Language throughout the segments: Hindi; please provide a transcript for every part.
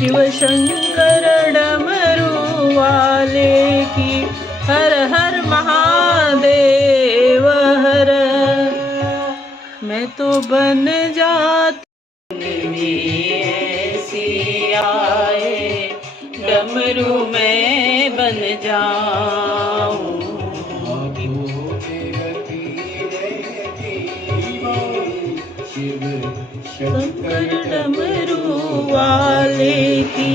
शिव शंकर डमरू वाले की हर हर महादेव हर। मैं तो बन जाती ऐसी आए डमरू मैं बन जाऊं। शंकर डमरू वाले की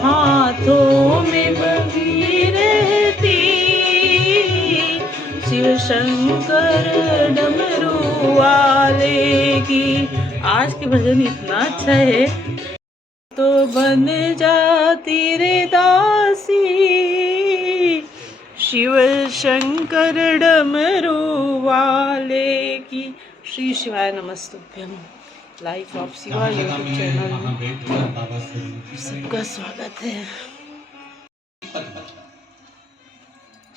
हाथों में भगीरथी। शिव शंकर डमरू वाले की। आज के भजन इतना अच्छा है। तो बन जाती रे दासी शिव शंकर डमरू वाले की। श्री शिवाय नमस्तुभ्यम। Life of Shiva YouTube channel में सबका स्वागत है।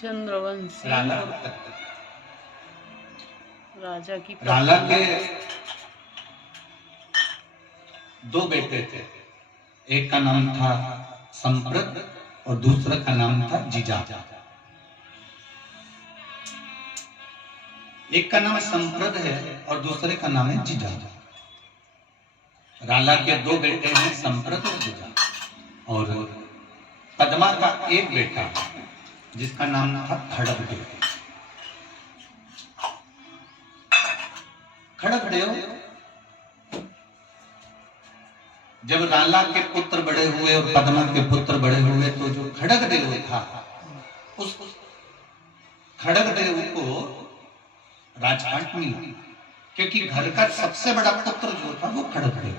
चंद्रवंशी राजा की राला के दो बेटे थे। एक का नाम था संप्रत और दूसरा का नाम था जीजा। एक का नाम संप्रत है और दूसरे का नाम है जीजा। राला के दो बेटे हैं, संप्रत और जीजा। और पद्मा का एक बेटा जिसका नाम था खड़गदेव। खड़गदेव जब राला के पुत्र बड़े हुए और पद्मा के पुत्र बड़े हुए तो जो खड़गदेव था उस खड़गदेव को राजपाट मिला, क्योंकि घर का सबसे बड़ा पुत्र जो था वो खड़गदेव।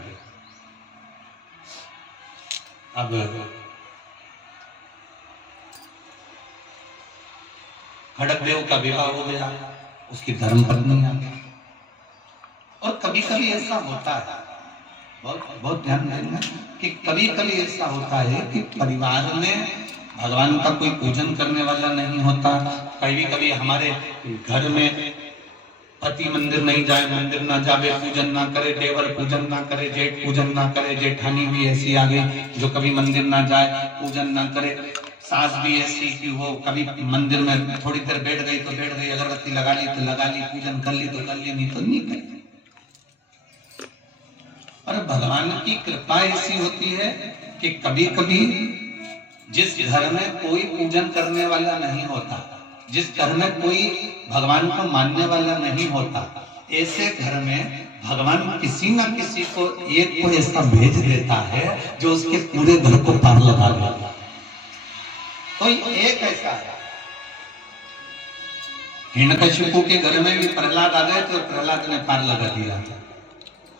अब खड़गदेव का विवाह हो गया, उसकी धर्मपत्नी आ गई। और कभी कभी ऐसा होता है, बहुत ध्यान देना कि कभी कभी ऐसा होता है कि परिवार में भगवान का कोई पूजन करने वाला नहीं होता। कभी कभी हमारे घर में पति मंदिर नहीं जाए, मंदिर ना जावे, पूजन ना करे, देवर पूजन ना करे, जेठ पूजन ना करे, जेठानी भी ऐसी आ गई जो कभी मंदिर ना जाए, पूजन ना करे। सास भी ऐसी कि वो कभी मंदिर में थोड़ी देर बैठ गई तो बैठ गई, अगरबत्ती लगा ली तो लगा ली, पूजन कर ली तो कर ली, नहीं तो नहीं कर। और भगवान की कृपा ऐसी होती है कि कभी कभी जिस घर में कोई पूजन करने वाला नहीं होता, जिस घर में कोई भगवान को मानने वाला नहीं होता, ऐसे घर में भगवान किसी ना किसी को एक को ऐसा भेज देता है जो उसके पूरे घर को पार लगा देता। कोई एक ऐसा है, हिरण्यकशिपु के घर में भी प्रहलाद आ गए तो प्रहलाद ने पार लगा दिया।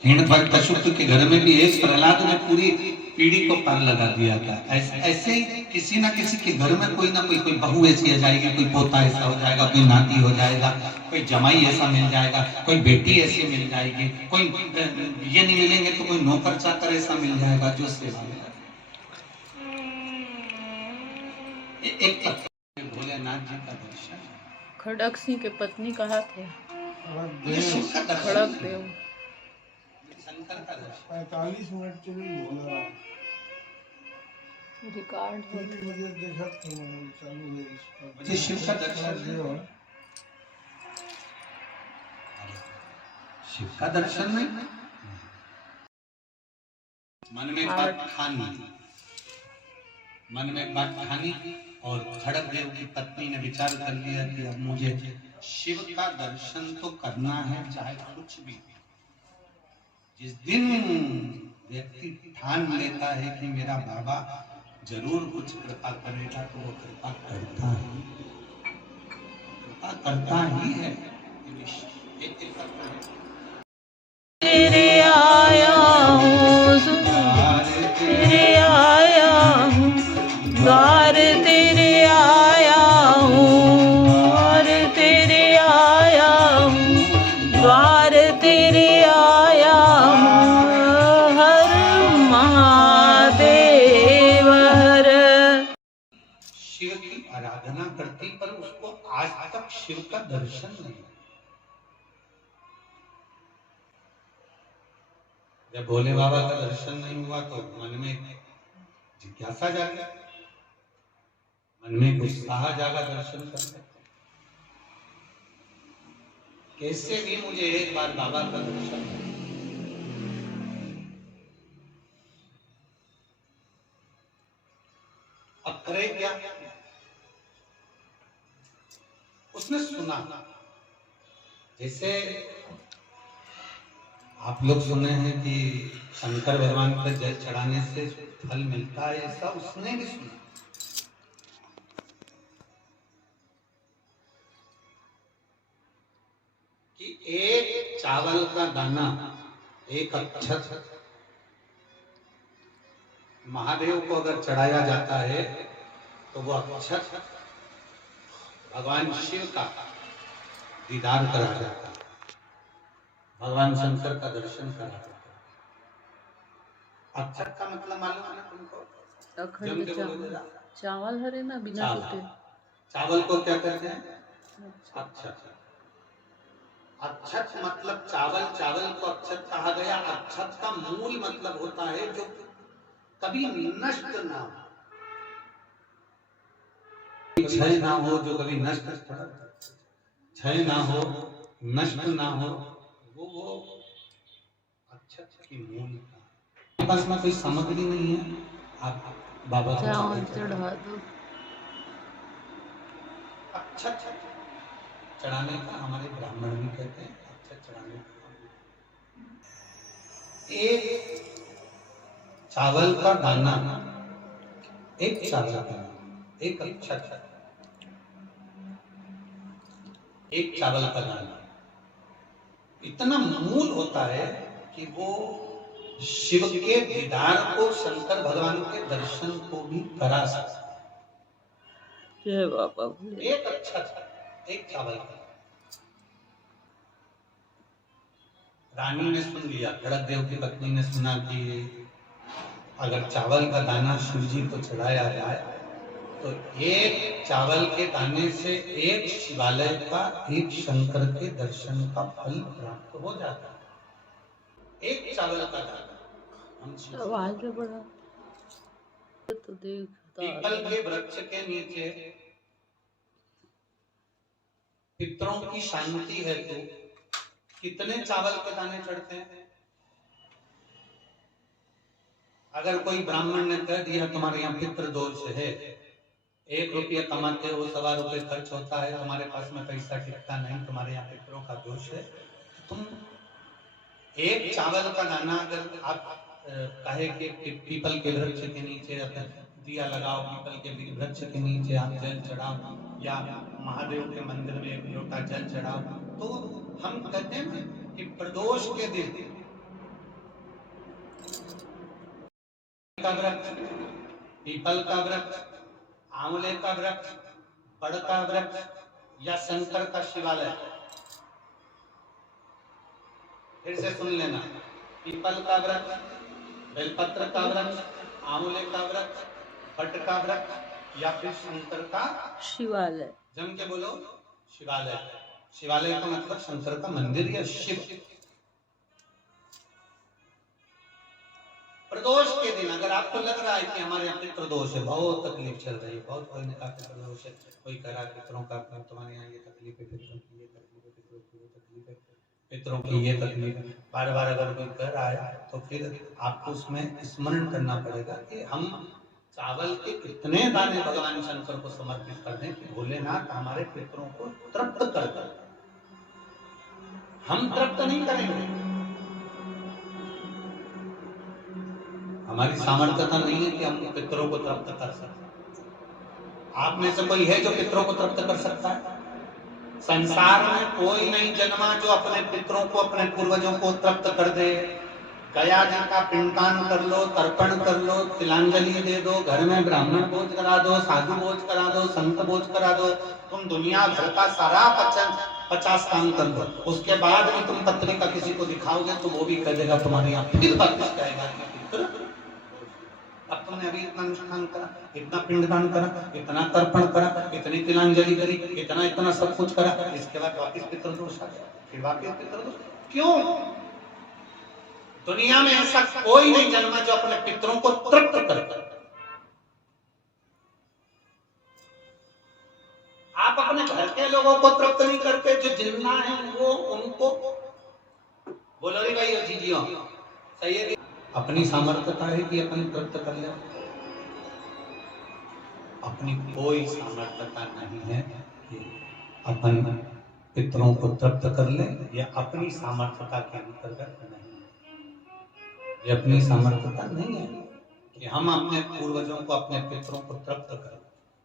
हिरण्यकशिपु के घर में भी एक प्रहलाद ने पूरी पीढ़ी को पार लगा दिया था। ऐसे ही किसी ना किसी के घर में कोई ना कोई बहू ऐसी आ जाएगी, कोई पोता ऐसा हो जाएगा, कोई नाती हो जाएगा, कोई जमाई ऐसा मिल जाएगा, कोई बेटी ऐसी मिल जाएगी, कोई ये नहीं मिलेंगे तो कोई नौकर चाकर ऐसा मिल जाएगा जो सेवा में। एक भोलेनाथ जी का दर्शन। खड़ग सिंह के पत्नी कहा थे खड़ग देव। 45 मिनट चली बोला रिकॉर्ड मुझे देखा तो चालू है मुझे शिव का दर्शन। शिव का दर्शन में मन में बात ठानी, मन में बात ठानी और खड़गदेव की पत्नी ने विचार कर लिया कि अब मुझे शिव का दर्शन तो करना है चाहे कुछ भी। जिस दिन व्यक्ति ठान लेता है कि मेरा बाबा जरूर कुछ कृपा करेगा तो वो कृपा करता ही है। तेरे आया हूँ, तेरे आया हूँ, द्वार तेरे आया हूँ, और तेरे आया हूँ, द्वार तेरे आया हूँ, हर महादेव हर। शिव की आराधना करती पर उसको आज तक शिव का दर्शन नहीं। जब भोले बाबा का दर्शन नहीं हुआ तो मन में जिज्ञासा जागी, मन में उत्साह जागा दर्शन करने। कैसे भी मुझे एक बार बाबा का दर्शन हो। अब करे क्या? उसने सुना, जैसे आप लोग सुने हैं कि शंकर भगवान पर जल चढ़ाने से फल मिलता है, ऐसा उसने भी सुना। कि एक चावल का दाना, एक अक्षत महादेव को अगर चढ़ाया जाता है तो वो अक्षत भगवान शिव का दीदार करा जाता है, भगवान शंकर का दर्शन करा जाता है। अक्षत का मतलब मालूम है ना तुमको? अखंड चावल, चावल हरे ना बिना टूटे। चावल को क्या कहते हैं? अक्षत। अक्षत मतलब चावल, चावल को अक्षत कहा गया। अक्षत का मूल मतलब होता है जो कभी नष्ट ना हो, क्षय ना हो, जो कभी नष्ट क्षय ना हो, नष्ट ना हो, वो अक्षत की मूल का। पास में कोई सामग्री नहीं है, आप बाबा को चढ़ा दो। अक्षत चढ़ाने का हमारे ब्राह्मण भी कहते हैं, अक्षत चढ़ाने का। एक चावल का दाना, एक चावल का दाना, एक अक्षत, एक चावल का दाना इतना मूल होता है कि वो शिव के दीदार को, शंकर भगवान के दर्शन को भी करा सकता है। जय बाबा। एक अक्षत, एक चावल का। रानी ने सुन लिया, खड़क देव की पत्नी ने सुना कि अगर चावल का दाना शिव जी को चढ़ाया जाए तो एक चावल के दाने से एक शिवालय का, एक शंकर के दर्शन का फल प्राप्त हो जाता है। एक चावल का दाना। आवाज बड़ा तो देखता। पीपल के वृक्ष के नीचे पितरों की शांति है तो कितने चावल के दाने चढ़ते हैं? अगर कोई ब्राह्मण ने कह दिया तुम्हारे यहाँ पितृ दोष है, 1 रुपया कमाते हो, 1.25 रुपये खर्च होता है, तुम्हारे पास में पैसा टिकता नहीं, तुम्हारे यहाँ पितरों का दोष है, तुम एक चावल का दाना अगर आप कहे कि पीपल के वृक्ष के नीचे दिया लगाओ, पीपल के वृक्ष के नीचे आप जल चढ़ाओ, या महादेव के मंदिर में 1 लोटा जल चढ़ाओ, तो हम कहते हैं कि प्रदोष के दिन का वृक्ष, पीपल का वृक्ष, आंवले का वृक्ष, बड़ का वृक्ष या शंकर का शिवालय। फिर से सुन लेना, पीपल का वृक्ष, बेलपत्र का वृक्ष, आंवले का वृक्ष, बट का वृक्ष या फिर शंकर का शिवालय। जम के बोलो, शिवालय। शिवालय का मतलब शंकर का मंदिर या शिव। प्रदोष के दिन अगर आपको लग रहा है कि हमारे यहाँ पितृदोष है, बहुत तकलीफ चल रही है, बहुत कोई ने कहा पितृदोष है, कोई कह रहा है पितरों का, तुम्हारे यहाँ ये तकलीफ है, पितरों की ये तकलीफ है, पितरों की ये तकलीफ है, पितरों की ये तकलीफ है, बार बार अगर कोई कह रहा है तो फिर आपको उसमें स्मरण करना पड़ेगा कि हम चावल के कितने दाने भगवान शंकर को समर्पित कर दें कि भोलेनाथ हमारे पितरों को तृप्त कर दें। हम तृप्त नहीं करेंगे, हमारी सामर्थ्यता नहीं है कि हम पितरों को तृप्त कर सकते। आप में से कोई है जो पितरों को तृप्त कर सकता है? संसार में कोई नहीं जन्मा जो अपने पितरों को, अपने पूर्वजों को तृप्त कर दे। गया जी का पिंडदान कर लो, तर्पण कर लो, तिलांजलि दे दो, घर में ब्राह्मण भोज करा दो, साधु भोज करा दो, संत भोज करा दो, तुम दुनिया भर का सारा 50 काम कर दो, उसके बाद भी तुम पत्रिका किसी को दिखाओगे तो वो भी कह देगा तुम्हारे यहाँ, फिर वापस कहेगा अब तुमने अभी इतना अनुष्ठान करा, इतना पिंडदान करा, इतना तर्पण करा, इतनी तिलांजलि करी, इतना सब कुछ करा, इसके बाद वापस पितृदोष आ गया, फिर वापस पितृदोष। क्यों? दुनिया में ऐसा कोई नहीं जन्मा जो अपने पितरों को तृप्त करे। लोगों को तृप्त नहीं करते, जो जिंदा है वो उनको बोलो रे भाई जीजियो सही है। अपनी सामर्थ्यता है कि अपन तृप्त कर ले, अपनी कोई सामर्थ्यता नहीं है कि अपन पितरों को तृप्त कर ले, या अपनी सामर्थ्यता के अंतर्गत नहीं है। ये अपनी सामर्थ्यता नहीं है कि हम अपने पूर्वजों को, अपने पितरों को तृप्त करें।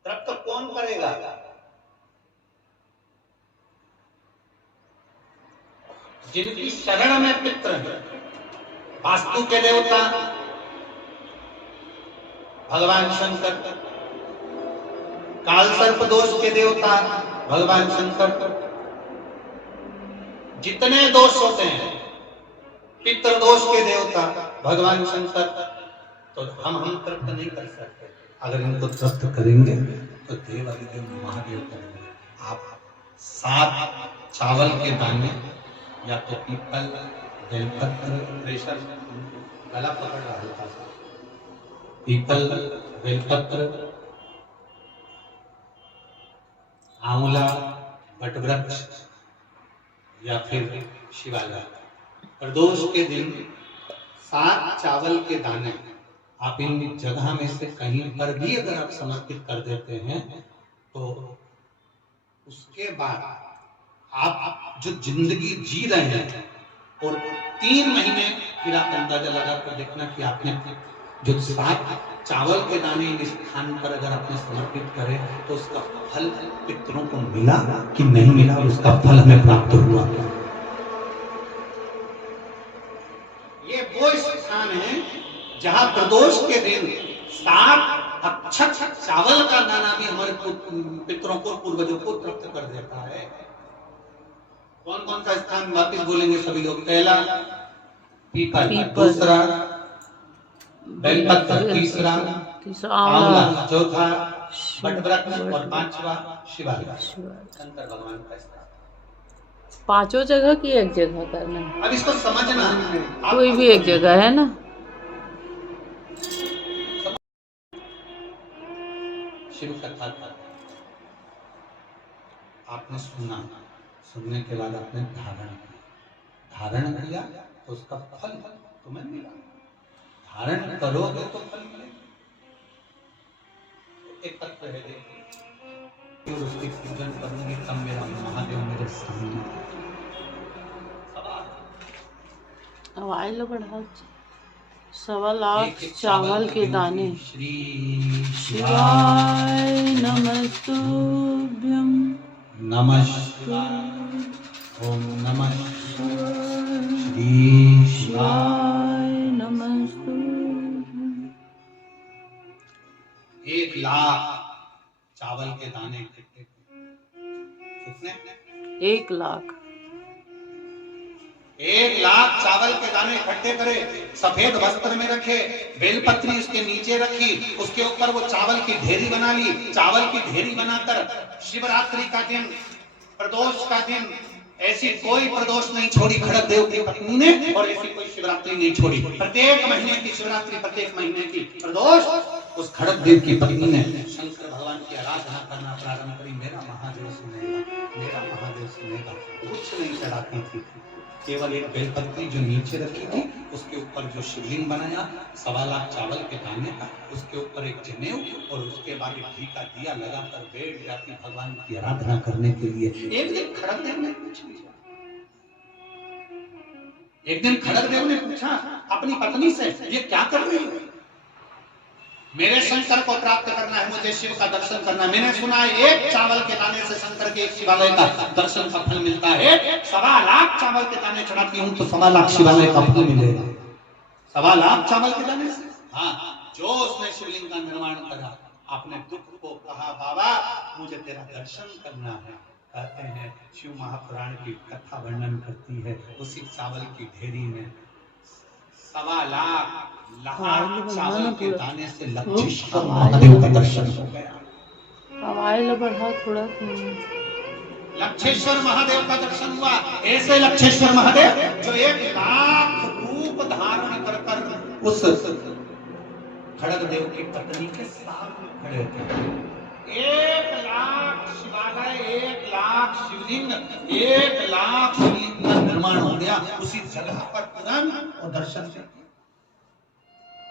तृप्त कौन करेगा? जिनकी शरण में पित्र है। वास्तु के देवता भगवान शंकर, काल सर्प दोष के देवता भगवान शंकर, जितने दोष होते हैं पितृ दोष के देवता भगवान शंकर, तो हम तृप्त नहीं कर सकते। अगर इनको तृप्त करेंगे तो देव आदिदेव महादेव करेंगे। आप 7 चावल के दाने या तो पीपल, बेलपत्र, प्रेशर गला पकड़ रहा होता था, पीपल, बेलपत्र, आंवला, बटवृक्ष या फिर शिवाला, प्रदोष के दिन 7 चावल के दाने आप इन जगह में से कहीं पर भी अगर आप समर्पित कर देते हैं तो उसके बाद आप जो जिंदगी जी रहे हैं और 3 महीने फिर आप अंदाजा लगाकर देखना कि आपने जो 7 चावल के दाने इस स्थान पर अगर आपने समर्पित करे तो उसका फल पितरों को मिला कि नहीं मिला, उसका फल हमें प्राप्त हुआ। ये वो स्थान है जहां प्रदोष के दिन 7 अक्षत चावल का दाना भी हमारे पितरों को, पूर्वजों को तृप्त कर देता है। कौन कौन सा स्थान वापिस बोलेंगे सभी लोग? पहला पीपल, दूसरा बेलपत्र, तीसरा आंवला, चौथा बटवृक्ष और 5वां शिवाला। शंकर भगवान का स्थान। 5 जगह की एक जगह करना है। अब इसको समझना, कोई भी एक जगह है ना। शिव कथा था, आपने सुना, सुनने के बाद आपने धारण किया तो उसका फल तुम्हें मिला। धारण करोगे तो फल मिलेगा। एक तत्व है, देखिए, और उसकी पूजन करूंगी तब मेरा महादेव मेरे सामने। आवाज बढ़ा। 1.25 लाख चावल के दाने। श्री शिवाय नमस्तुभ्यं। नमः शिवाय। ओम नमः श्री शिवाय नमस्तुभ्यं। 1 लाख चावल के दाने इकट्ठे। कितने? 1 लाख। 1 लाख चावल के दाने इकट्ठे करे, सफेद वस्त्र में रखे, बेलपत्री उसके नीचे रखी, उसके ऊपर वो चावल की ढेरी बना ली। चावल की ढेरी बनाकर शिवरात्रि का दिन, प्रदोष का दिन, ऐसी कोई प्रदोष नहीं छोड़ी खड़ग देव की पत्नी ने, और ऐसी कोई शिवरात्रि नहीं छोड़ी। प्रत्येक महीने की शिवरात्रि, प्रत्येक महीने की प्रदोष, उस खड़ग देव की पत्नी ने शंकर भगवान की आराधना करना प्रारंभ करी। मेरा महादेव सुनेगा, मेरा महादेव सुनेगा। कुछ नहीं चढ़ाती थी, केवल एक बेलपत्री जो नीचे रखी थी, उसके ऊपर जो शिवलिंग बनाया 1.25 लाख चावल के दाने का, उसके ऊपर एक जनेऊ, और उसके बाद एक घी का दिया लगाकर बैठ जाती भगवान की आराधना करने के लिए। एक दिन खड़ग देव ने पूछ लिया, एक दिन खड़ग देव ने पूछा अपनी पत्नी से, ये क्या कर रही हो? मेरे शंकर को प्राप्त करना है, मुझे शिव का दर्शन करना है। मैंने सुना है 1 चावल के दाने से शंकर के एक शिवालय का दर्शन का फल मिलता है। 1.25 लाख चावल के दाने चढ़ाती हूँ तो 1.25 लाख शिवालय का फल मिलेगा। 1.25 लाख चावल के दाने से। हाँ, जो उसने शिवलिंग का निर्माण करा, आपने दुख को कहा बाबा मुझे तेरा दर्शन करना है। कहते हैं शिव महापुराण की कथा वर्णन करती है, उसी चावल की ढेरी में 1.25 लाख चावल के दाने से लक्षेश्वर महादेव का दर्शन हो गया। आवाज बढ़ा थोड़ा। लक्षेश्वर महादेव का दर्शन हुआ। ऐसे लक्षेश्वर महादेव जो 1 लाख रूप धारण कर उस खड़ग देव की पत्नी के सामने खड़े थे। 1 लाख शिवालय 1,00,000 शिवलिंग 1,00,000 शिवलिंग का निर्माण हो गया उसी जगह पर तुरंत और दर्शन से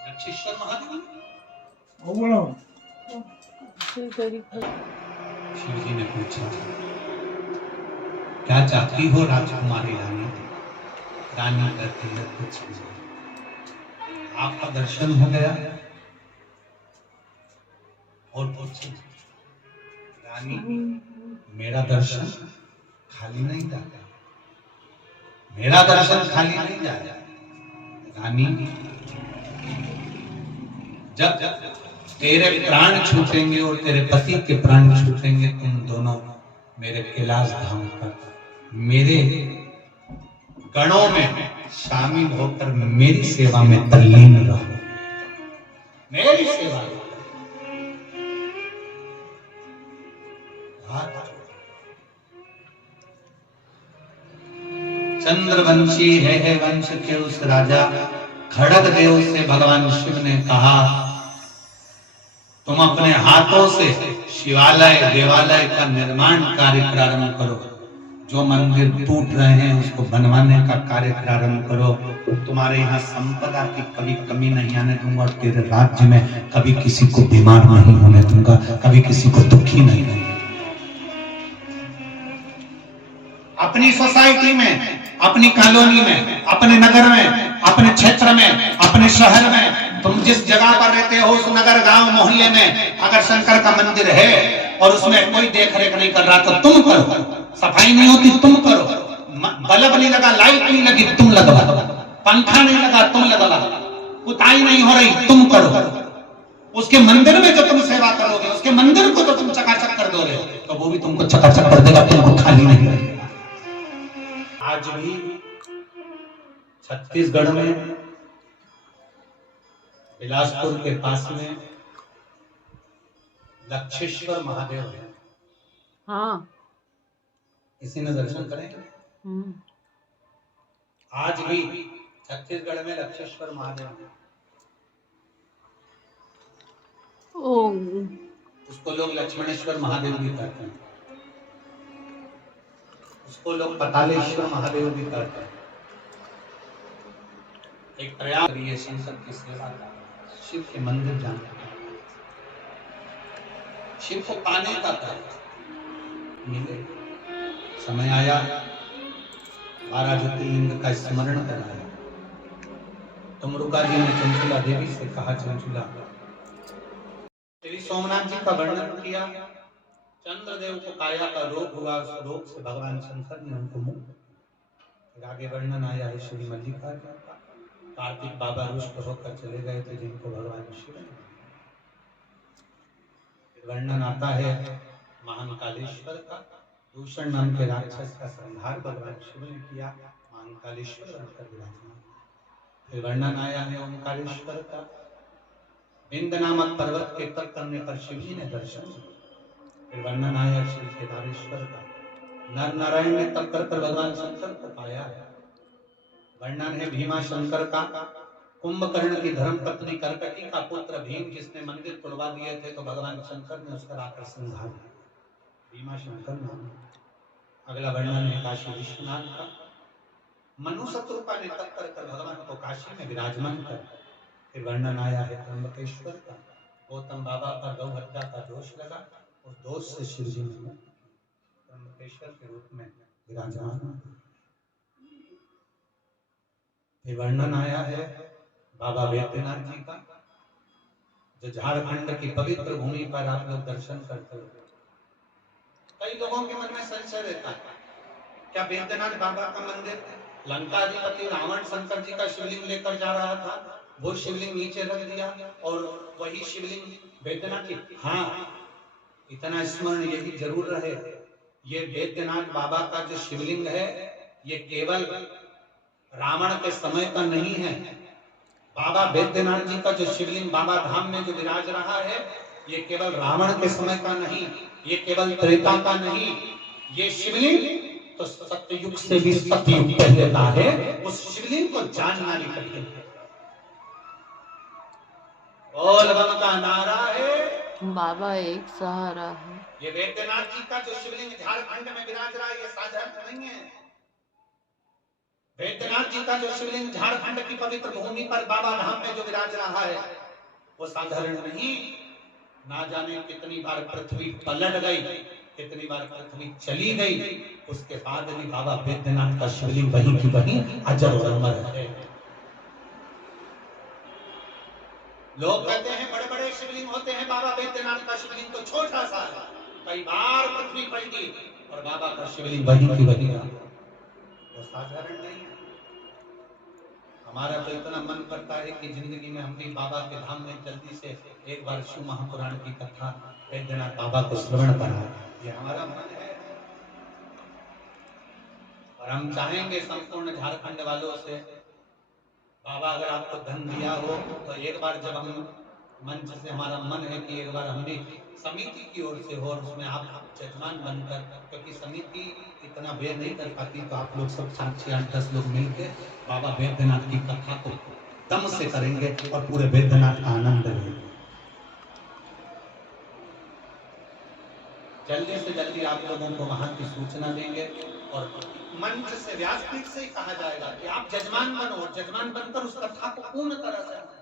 लक्षेश्वर महादेव। शिव जी ने पूछा क्या चाहती हो राजकुमारी रानी? रानी कहती है कुछ नहीं, आपका दर्शन हो गया और कुछ नहीं। रानी मेरा दर्शन खाली नहीं जाता, मेरा दर्शन खाली नहीं जाता। रानी जब तेरे प्राण छूटेंगे और तेरे पति के प्राण छूटेंगे, तुम दोनों मेरे कैलाश धाम पर मेरे गणों में शामिल होकर मेरी सेवा में तल्लीन रहो, मेरी सेवा में। चंद्रवंशी है वंश के उस राजा खड़ग देव से भगवान शिव ने कहा तुम अपने हाथों से शिवालय देवालय का निर्माण कार्य प्रारंभ करो, जो मंदिर टूट रहे हैं उसको बनवाने का कार्य प्रारंभ करो, तुम्हारे यहाँ संपदा की कभी कमी नहीं आने दूंगा और तेरे राज्य में कभी किसी को बीमार नहीं होने दूंगा, कभी किसी को दुखी नहीं होने। अपनी सोसाइटी में, अपनी कॉलोनी में, अपने नगर में, अपने क्षेत्र में, अपने शहर में, तुम जिस जगह पर रहते हो उस नगर गांव मोहल्ले में अगर शंकर का मंदिर है और उसमें कोई देख रेख नहीं कर रहा तो तुम करो, सफाई नहीं होती तुम करो, बल्ब नहीं लगा, लाइट नहीं लगी तुम लगवा, पंखा नहीं लगा तुम लगवा, पुताई नहीं हो रही तुम करो, उसके मंदिर में जो तुम सेवा करोगे उसके मंदिर को तो तुम चकाचक कर दोगे तो वो भी तुमको चकाचक कर देगा, तुमको खाली नहीं लगेगा। आज भी छत्तीसगढ़ में बिलासपुर के पास में लक्षेश्वर महादेव है। हाँ, किसी ने दर्शन करें? आज भी छत्तीसगढ़ में लक्षेश्वर महादेव है। उसको लोग लक्ष्मणेश्वर महादेव भी कहते हैं, उसको लोग पतालेश्वर महादेव भी कहते हैं। एक प्रयास करिए शंकर की सेवा का, शिव के मंदिर जाने का, शिव को पाने का मिले। समय आया 12 ज्योतिर्लिंग का स्मरण कराया। तमरुका जी ने चंचुला देवी से कहा चंचुला, श्री सोमनाथ जी का वर्णन किया, चंद्रदेव को काया का रोग हुआ, उस रोग से भगवान शंकर ने उनको मुक्त। फिर आगे वर्णन आया है श्री मल्लिकार्जुन का, कार्तिक बाबा रुष्ट होकर चले गए थे जिनको भगवान शिव ने। वर्णन आता है महाकालेश्वर का, दूषण नाम के राक्षस का संहार भगवान शिव ने किया, महाकालेश्वर बनकर विराजमान। फिर वर्णन आया है ओंकारेश्वर का, विंध्य नामक पर्वत के तप करने पर शिव जी ने दर्शन दिया। फिर वर्णन आया श्री केदारेश्वर का, नर नारायण ने तप कर भगवान शंकर को पाया है। वर्णन है भीमा शंकर का, कुंभकर्ण की धर्म पत्नी कर्कटी का पुत्र भीम जिसने मंदिर तोड़वा दिए थे तो भगवान शंकर ने उसका आकर संहार किया, भीमा शंकर नाम। अगला वर्णन है काशी विश्वनाथ का, मनु शत्रुपा ने तप कर भगवान को काशी में विराजमान कर। फिर वर्णन आया है त्र्यंबकेश्वर का, गौतम बाबा पर गौ हत्या का दोष लगा, उस दोष से शिव जी ने त्र्यंबकेश्वर के रूप में विराजमान। फिर वर्णन आया है बाबा वैद्यनाथ जी का, जो झारखंड की पवित्र भूमि पर आप लोग दर्शन करते हो। कई लोगों के मन में संशय रहता है, क्या वैद्यनाथ बाबा का मंदिर लंकाधिपति रावण शंकर जी का शिवलिंग लेकर जा रहा था, वो शिवलिंग नीचे रख दिया और वही शिवलिंग वैद्यनाथ की? हाँ, इतना स्मरण यही जरूर रहे, ये वैद्यनाथ बाबा का जो शिवलिंग है ये केवल रावण के समय का नहीं है। बाबा वैद्यनाथ जी का जो शिवलिंग बाबा धाम में जो विराज रहा है ये केवल रावण के समय का नहीं, ये केवल त्रेता का नहीं, ये शिवलिंग तो सत्ययुग से भी सतयुग पहले का है। उस शिवलिंग को जानना भी कठिन है। बोल बम का नारा है, बाबा एक सहारा है। ये वैद्यनाथ जी का जो शिवलिंग झारखंड में विराज रहा है ये साधारण नहीं है। वैद्यनाथ जी का जो शिवलिंग झारखंड की पवित्र भूमि पर बाबा धाम में जो विराज रहा है वो साधारण नहीं। ना जाने कितनी बार पृथ्वी पलट गई, कितनी बार पृथ्वी चली गई, उसके बाद भी बाबा वैद्यनाथ का शिवलिंग वहीं की वहीं अजर और अमर है। लोग कहते हैं बड़े बड़े शिवलिंग होते हैं, बाबा वैद्यनाथ का शिवलिंग तो छोटा सा है। कई बार पृथ्वी पलटी और बाबा का शिवलिंग वहीं की वहीं रहा। वो साधारण नहीं है। हमारा तो इतना मन करता है कि जिंदगी में हम भी बाबा के धाम में जल्दी से एक बार शिव महापुराण की कथा वैद्यनाथ बाबा को श्रवण कराएं। ये हमारा मन है और हम चाहेंगे संपूर्ण झारखंड वालों से, बाबा अगर आपको धन दिया हो तो एक बार जब हम मंच से हमारा मन है कि एक बार हम भी समिति की ओर से हो और उसमें आप जजमान बनकर, क्योंकि समिति इतना व्यय नहीं कर पाती, तो आप लोग सब 7-8-10 लोग मिलकर बाबा वैद्यनाथ की कथा को दम से करेंगे और पूरे वैद्यनाथ का आनंद लेंगे। जल्दी से जल्दी आप लोगों को वहां की सूचना देंगे और मंच से व्यासपीठ से ही कहा जाएगा कि आप जजमान बनो और जजमान बनकर उस कथा को पूर्ण तरह से